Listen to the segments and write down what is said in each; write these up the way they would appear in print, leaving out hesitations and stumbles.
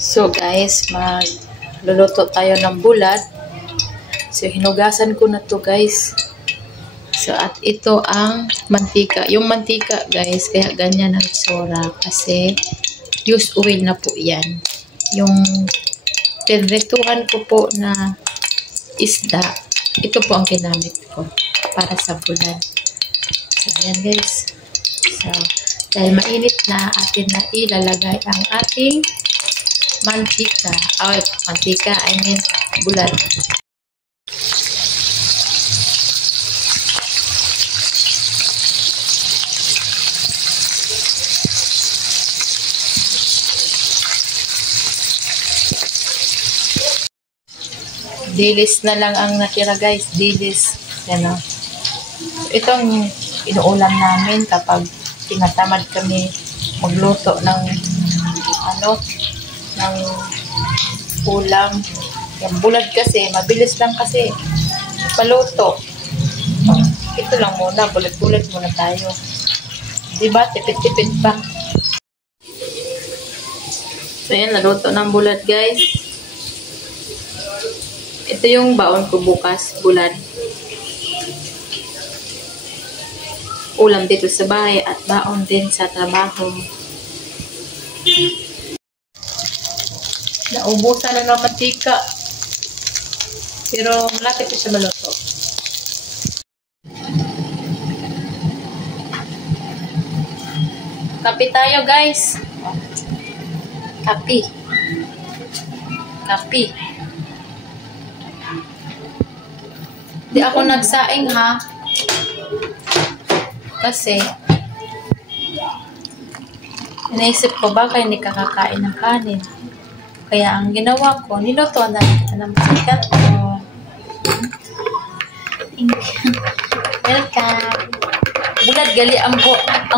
So guys, magluluto tayo ng bulad. So hinugasan ko na to guys. So at ito ang mantika. Yung mantika guys, kaya ganyan ang itsura kasi used oil na po yan. Yung pinrituhan ko po na isda, ito po ang ginamit ko para sa bulad. So yan guys. So dahil mainit na, atin na ilalagay ang ating mantika. I mean bulad. Dilis na lang ang natira guys. Dilis. Yan o. So, ito ang inuulam namin kapag tinatamad kami magluto ng ng ulam. Yung bulad kasi, mabilis lang kasi paluto. Ito lang muna, bulad-bulad muna tayo. Diba? Tipid-tipid pa. So yan, naluto ng bulad guys. Ito yung baon ko bukas, bulad. Ulam dito sa bahay at baon din sa trabaho. Naubusan na ng mantika. Pero malapit na siya maluto. Kape tayo guys. Kape. Kape. Di ako nagsaing ha. Kasi inaisip ko baka hindi kakakain ng kanin. Kaya ang ginawa ko, niluto na kita ng sikat ko. Welcome. Bulad gali ang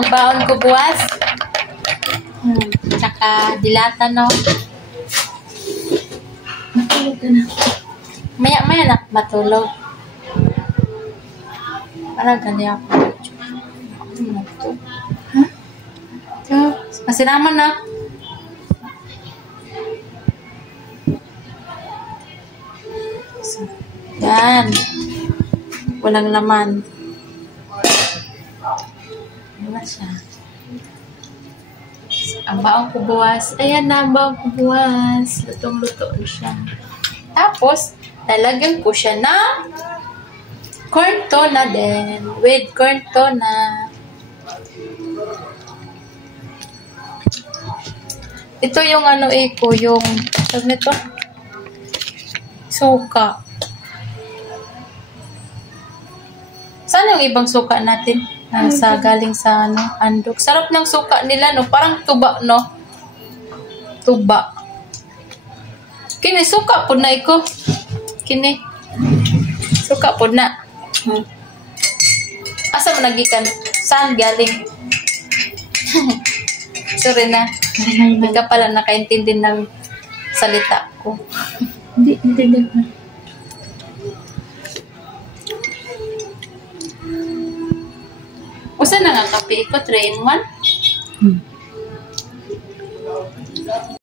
baon ko buwas. Tsaka dilata no. Matulog ka na. Maya na matulog. Parang gali ako. Huh? So, masinaman na. So, yan. Walang laman. Ano siya? So, ang baong ko buwas. Ayan na ang baong ko buwas. Lutong-luto siya. Tapos, lalagyan ko siya ng corn tuna din. With corn tuna. Ito yung yung tawag nito? Suka. Saan yung ibang suka natin? Galing sa andok. Sarap ng suka nila, no? Parang tuba, no? Tuba. Kini, suka po na iko. Kini. Suka po na. Asa mo nagikan? Saan galing? Sorry na. Hindi ka pala nakaintindi ng salita ko. Hindi ko. Usa na nga kape ko, 3 in 1?